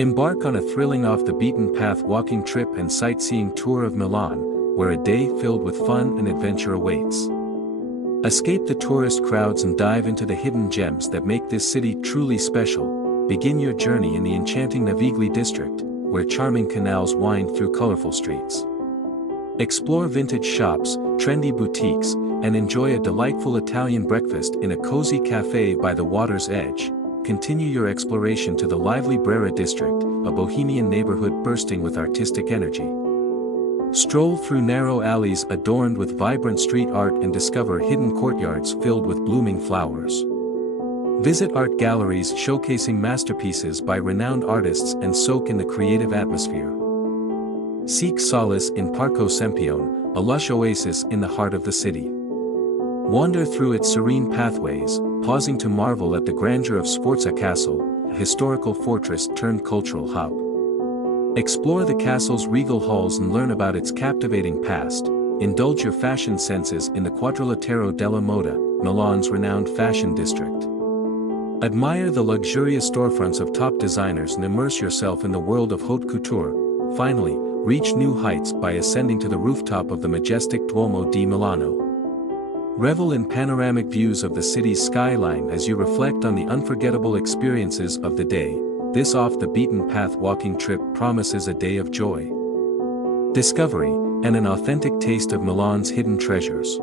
Embark on a thrilling off-the-beaten-path walking trip and sightseeing tour of Milan, where a day filled with fun and adventure awaits. Escape the tourist crowds and dive into the hidden gems that make this city truly special. Begin your journey in the enchanting Navigli district, where charming canals wind through colorful streets. Explore vintage shops, trendy boutiques, and enjoy a delightful Italian breakfast in a cozy cafe by the water's edge. Continue your exploration to the lively Brera district, a bohemian neighborhood bursting with artistic energy. Stroll through narrow alleys adorned with vibrant street art and discover hidden courtyards filled with blooming flowers. Visit art galleries showcasing masterpieces by renowned artists and soak in the creative atmosphere. Seek solace in Parco Sempione, a lush oasis in the heart of the city. Wander through its serene pathways, pausing to marvel at the grandeur of Sforza Castle, a historical fortress turned cultural hub. Explore the castle's regal halls and learn about its captivating past. Indulge your fashion senses in the Quadrilatero della Moda, Milan's renowned fashion district. Admire the luxurious storefronts of top designers and immerse yourself in the world of haute couture. Finally, reach new heights by ascending to the rooftop of the majestic Duomo di Milano. Revel in panoramic views of the city's skyline as you reflect on the unforgettable experiences of the day. This off-the-beaten-path walking trip promises a day of joy, discovery, and an authentic taste of Milan's hidden treasures.